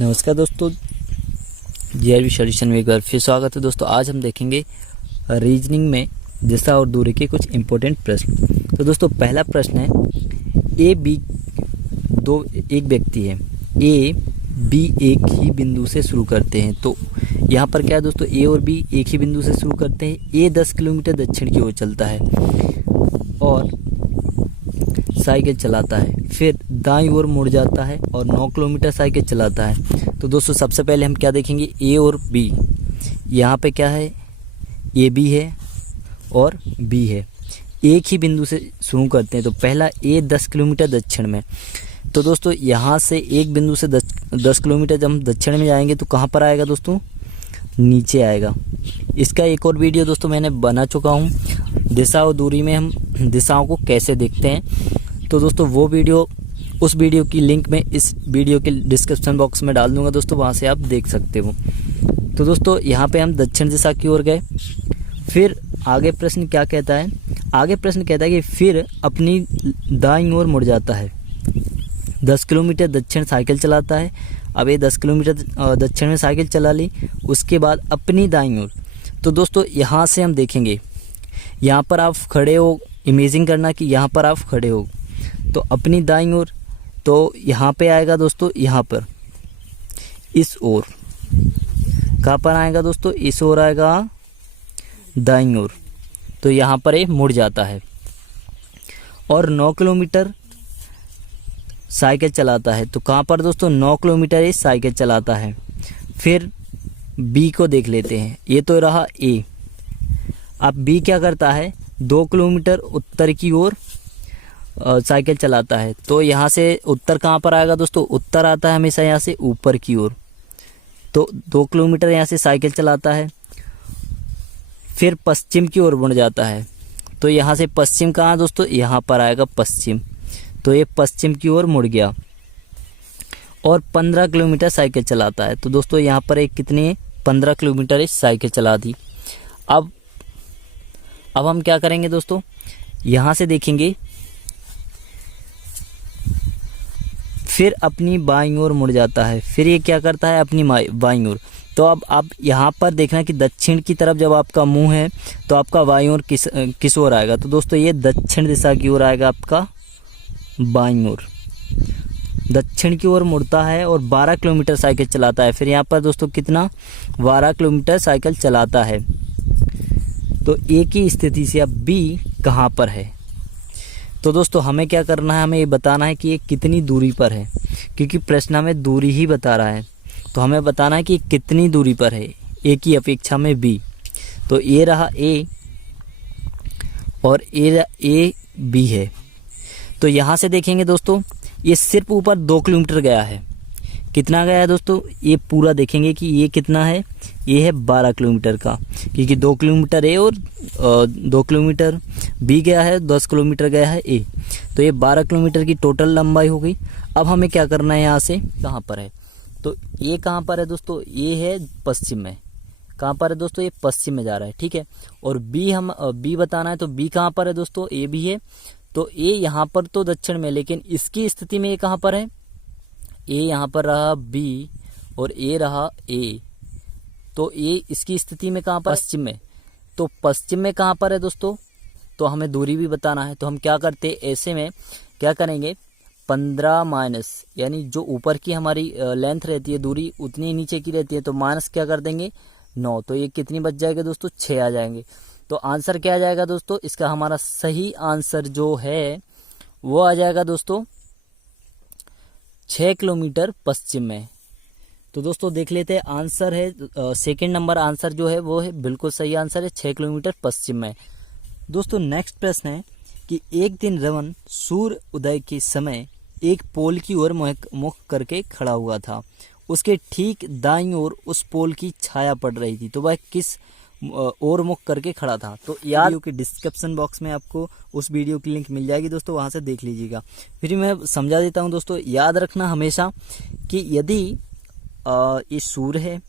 नमस्कार दोस्तों, GRB solution में एक बार फिर स्वागत है। दोस्तों आज हम देखेंगे रीजनिंग में दिशा और दूरी के कुछ इंपॉर्टेंट प्रश्न। तो दोस्तों पहला प्रश्न है, ए बी एक व्यक्ति है, ए बी एक ही बिंदु से शुरू करते हैं। तो यहाँ पर क्या है दोस्तों, ए और बी एक ही बिंदु से शुरू करते हैं। ए 10 किलोमीटर दक्षिण की ओर चलता है और साइकिल चलाता है, फिर दाईं ओर मुड़ जाता है और 9 किलोमीटर साइकिल चलाता है। तो दोस्तों सबसे पहले हम क्या देखेंगे, ए और बी। यहाँ पे क्या है, ए बी है और बी है, एक ही बिंदु से शुरू करते हैं। तो पहला ए 10 किलोमीटर दक्षिण में। तो दोस्तों यहाँ से एक बिंदु से 10 किलोमीटर जब हम दक्षिण में जाएंगे तो कहाँ पर आएगा दोस्तों, नीचे आएगा। इसका एक और वीडियो दोस्तों मैंने बना चुका हूँ, दिशा और दूरी में हम दिशाओं को कैसे देखते हैं। तो दोस्तों वो वीडियो, उस वीडियो की लिंक मैं इस वीडियो के डिस्क्रिप्शन बॉक्स में डाल दूंगा दोस्तों, वहाँ से आप देख सकते हो। तो दोस्तों यहाँ पे हम दक्षिण दिशा की ओर गए। फिर आगे प्रश्न क्या कहता है, आगे प्रश्न कहता है कि फिर अपनी दाईं ओर मुड़ जाता है। 10 किलोमीटर दक्षिण साइकिल चलाता है। अब ये 10 किलोमीटर दक्षिण में साइकिल चला ली, उसके बाद अपनी दाईं ओर। तो दोस्तों यहाँ से हम देखेंगे, यहाँ पर आप खड़े हो, इमेजिन करना कि यहाँ पर आप खड़े हो, तो अपनी दाईं ओर, तो यहाँ पे आएगा दोस्तों, यहाँ पर इस ओर। कहाँ पर आएगा दोस्तों, इस ओर आएगा दाईं ओर। तो यहाँ पर ये मुड़ जाता है और 9 किलोमीटर साइकिल चलाता है। तो कहाँ पर दोस्तों, 9 किलोमीटर ये साइकिल चलाता है। फिर बी को देख लेते हैं, ये तो रहा ए। अब बी क्या करता है, 2 किलोमीटर उत्तर की ओर साइकिल चलाता है। तो यहाँ से उत्तर कहाँ पर आएगा दोस्तों, उत्तर आता है हमेशा यहाँ से ऊपर की ओर। तो 2 किलोमीटर यहाँ से साइकिल चलाता है। फिर पश्चिम की ओर मुड़ जाता है। तो यहाँ से पश्चिम कहाँ दोस्तों, यहाँ पर आएगा पश्चिम। तो ये पश्चिम की ओर मुड़ गया और 15 किलोमीटर साइकिल चलाता है। तो दोस्तों यहाँ पर एक कितनी 15 किलोमीटर साइकिल चला दी। अब हम क्या करेंगे दोस्तों, यहाँ से देखेंगे, फिर अपनी बाईं ओर मुड़ जाता है। फिर ये क्या करता है, अपनी बाईं ओर। तो अब आप यहाँ पर देखना कि दक्षिण की तरफ जब आपका मुंह है तो आपका बाईं ओर किस ओर आएगा। तो दोस्तों ये दक्षिण दिशा की ओर आएगा आपका बाईं ओर। दक्षिण की ओर मुड़ता है और 12 किलोमीटर साइकिल चलाता है। फिर यहाँ पर दोस्तों कितना, 12 किलोमीटर साइकिल चलाता है। तो ए की स्थिति से अब बी कहाँ पर है। तो दोस्तों हमें क्या करना है, हमें ये बताना है कि ये कितनी दूरी पर है, क्योंकि प्रश्न हमें दूरी ही बता रहा है। तो हमें बताना है कि कितनी दूरी पर है ए की अपेक्षा में बी। तो ये रहा ए और ए बी है। तो यहाँ से देखेंगे दोस्तों, ये सिर्फ ऊपर 2 किलोमीटर गया है। कितना गया है दोस्तों, ये पूरा देखेंगे कि ये कितना है, ये है 12 किलोमीटर का, क्योंकि 2 किलोमीटर ए और 2 किलोमीटर बी गया है, 10 किलोमीटर गया है ए। तो ये 12 किलोमीटर की टोटल लंबाई हो गई। अब हमें क्या करना है, यहाँ से कहाँ पर है, तो ये कहाँ पर है दोस्तों, ये है पश्चिम में। कहाँ पर है दोस्तों, ये पश्चिम में जा रहा है, ठीक है। और बी, हम बी बताना है, तो बी कहाँ पर है दोस्तों, ए भी है। तो ए यहाँ पर तो दक्षिण में, लेकिन इसकी स्थिति में ये कहाँ पर है, ए यहाँ पर रहा बी और ए रहा ए। तो ए इसकी स्थिति में कहाँ पर, पश्चिम में। तो पश्चिम में कहाँ पर है दोस्तों, तो हमें दूरी भी बताना है। तो हम क्या करते हैं, ऐसे में क्या करेंगे, 15 माइनस, यानी जो ऊपर की हमारी लेंथ रहती है, दूरी उतनी नीचे की रहती है, तो माइनस क्या कर देंगे 9। तो ये कितनी बच जाएगी दोस्तों, 6 आ जाएंगे। तो आंसर क्या आ जाएगा दोस्तों, इसका हमारा सही आंसर जो है वो आ जाएगा दोस्तों 6 किलोमीटर पश्चिम में। तो दोस्तों देख लेते हैं, आंसर है सेकंड नंबर आंसर जो है वो है बिल्कुल सही आंसर है, 6 किलोमीटर पश्चिम में। दोस्तों नेक्स्ट प्रश्न है कि एक दिन रमन सूर्य उदय के समय एक पोल की ओर मुख करके खड़ा हुआ था। उसके ठीक दाईं ओर उस पोल की छाया पड़ रही थी। तो वह किस और मुख करके खड़ा था। तो यार वीडियो के डिस्क्रिप्शन बॉक्स में आपको उस वीडियो की लिंक मिल जाएगी दोस्तों, वहां से देख लीजिएगा। फिर मैं समझा देता हूं दोस्तों, याद रखना हमेशा कि यदि ये सूर्य है,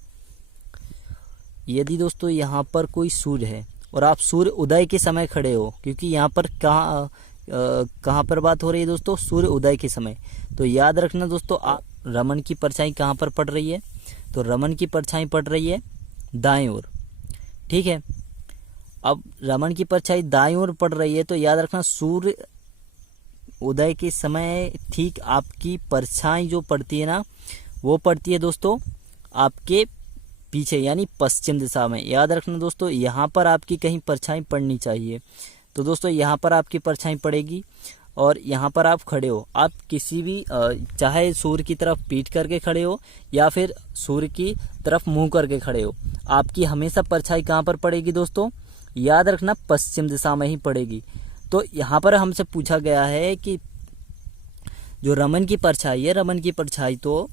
यदि दोस्तों यहाँ पर कोई सूर्य है और आप सूर्य उदय के समय खड़े हो, क्योंकि यहाँ पर कहाँ पर बात हो रही है दोस्तों, सूर्य उदय के समय। तो याद रखना दोस्तों, रमन की परछाई कहाँ पर पड़ रही है? तो रमन की परछाई पड़ रही है दाएं ओर, ठीक है। अब रमन की परछाई दाएं ओर पड़ रही है तो याद रखना सूर्य उदय के समय ठीक आपकी परछाई जो पड़ती है ना, वो पड़ती है दोस्तों आपके पीछे यानी पश्चिम दिशा में। याद रखना दोस्तों, यहाँ पर आपकी कहीं परछाई पड़नी चाहिए। तो दोस्तों यहाँ पर आपकी परछाई पड़ेगी और यहाँ पर आप खड़े हो। आप किसी भी चाहे सूर्य की तरफ पीठ करके खड़े हो या फिर सूर्य की तरफ मुंह करके खड़े हो, आपकी हमेशा परछाई कहाँ पर पड़ेगी दोस्तों? याद रखना पश्चिम दिशा में ही पड़ेगी। तो यहाँ पर हमसे पूछा गया है कि जो रमन की परछाई है, रमन की परछाई तो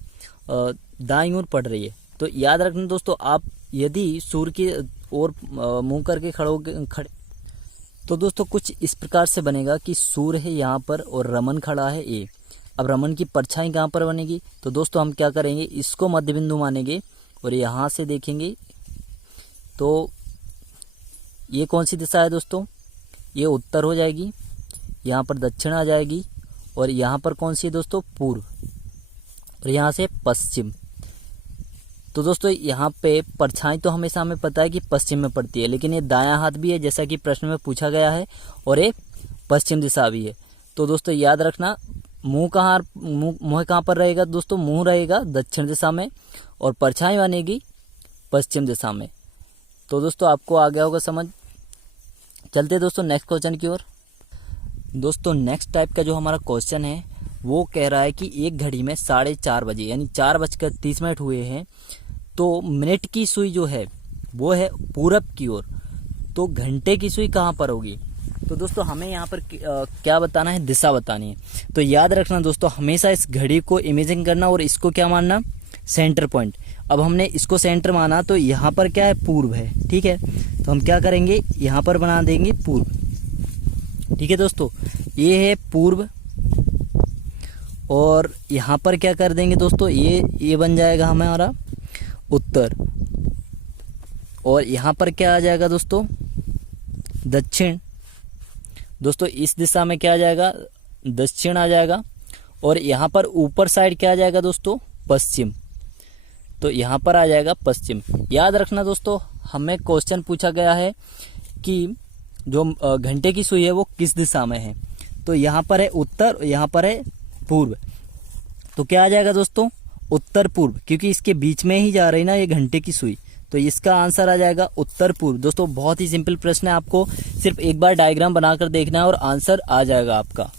दाईं ओर पड़ रही है। तो याद रखना दोस्तों, आप यदि सूर्य की ओर मुंह करके खड़े तो दोस्तों कुछ इस प्रकार से बनेगा कि सूर्य है यहाँ पर और रमन खड़ा है ए। अब रमन की परछाई कहाँ पर बनेगी? तो दोस्तों हम क्या करेंगे, इसको मध्य बिंदु मानेंगे और यहाँ से देखेंगे तो ये कौन सी दिशा है दोस्तों? ये उत्तर हो जाएगी, यहाँ पर दक्षिण आ जाएगी और यहाँ पर कौन सी है दोस्तों? पूर्व, और यहाँ से पश्चिम। तो दोस्तों यहाँ पे परछाई तो हमेशा हमें पता है कि पश्चिम में पड़ती है, लेकिन ये दायां हाथ भी है जैसा कि प्रश्न में पूछा गया है और एक पश्चिम दिशा भी है। तो दोस्तों याद रखना मुंह कहाँ पर रहेगा दोस्तों? मुंह रहेगा दक्षिण दिशा में और परछाई बनेगी पश्चिम दिशा में। तो दोस्तों आपको आ गया होगा समझ। चलते दोस्तों नेक्स्ट क्वेश्चन की ओर। दोस्तों नेक्स्ट टाइप का जो हमारा क्वेश्चन है वो कह रहा है कि एक घड़ी में 4:30 बजे यानी 4:30 हुए हैं, तो मिनट की सुई जो है वो है पूरब की ओर, तो घंटे की सुई कहाँ पर होगी? तो दोस्तों हमें यहाँ पर क्या बताना है? दिशा बतानी है। तो याद रखना दोस्तों, हमेशा इस घड़ी को इमेजिन करना और इसको क्या मानना? Centre point. अब हमने इसको सेंटर माना तो यहाँ पर क्या है? पूर्व है, ठीक है। तो हम क्या करेंगे, यहाँ पर बना देंगे पूर्व, ठीक है दोस्तों। ये है पूर्व और यहाँ पर क्या कर देंगे दोस्तों, ये बन जाएगा हमारा उत्तर और यहाँ पर क्या आ जाएगा दोस्तों? दक्षिण। दोस्तों इस दिशा में क्या आ जाएगा? दक्षिण आ जाएगा और यहाँ पर ऊपर साइड क्या आ जाएगा दोस्तों? पश्चिम। तो यहाँ पर आ जाएगा पश्चिम। याद रखना दोस्तों, हमें क्वेश्चन पूछा गया है कि जो घंटे की सुई है वो किस दिशा में है। तो यहाँ पर है उत्तर और यहाँ पर है पूर्व। तो क्या आ जाएगा दोस्तों? उत्तर पूर्व, क्योंकि इसके बीच में ही जा रही ना ये घंटे की सुई। तो इसका आंसर आ जाएगा उत्तर पूर्व। दोस्तों बहुत ही सिंपल प्रश्न है, आपको सिर्फ एक बार डायग्राम बनाकर देखना है और आंसर आ जाएगा आपका।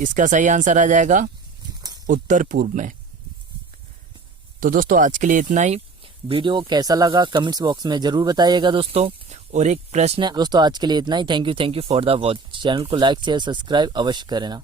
इसका सही आंसर आ जाएगा उत्तर पूर्व में। तो दोस्तों आज के लिए इतना ही। वीडियो कैसा लगा कमेंट्स बॉक्स में जरूर बताइएगा दोस्तों। और एक प्रश्न है दोस्तों, आज के लिए इतना ही। Thank you for the watch. Channel को लाइक शेयर सब्सक्राइब अवश्य करें ना।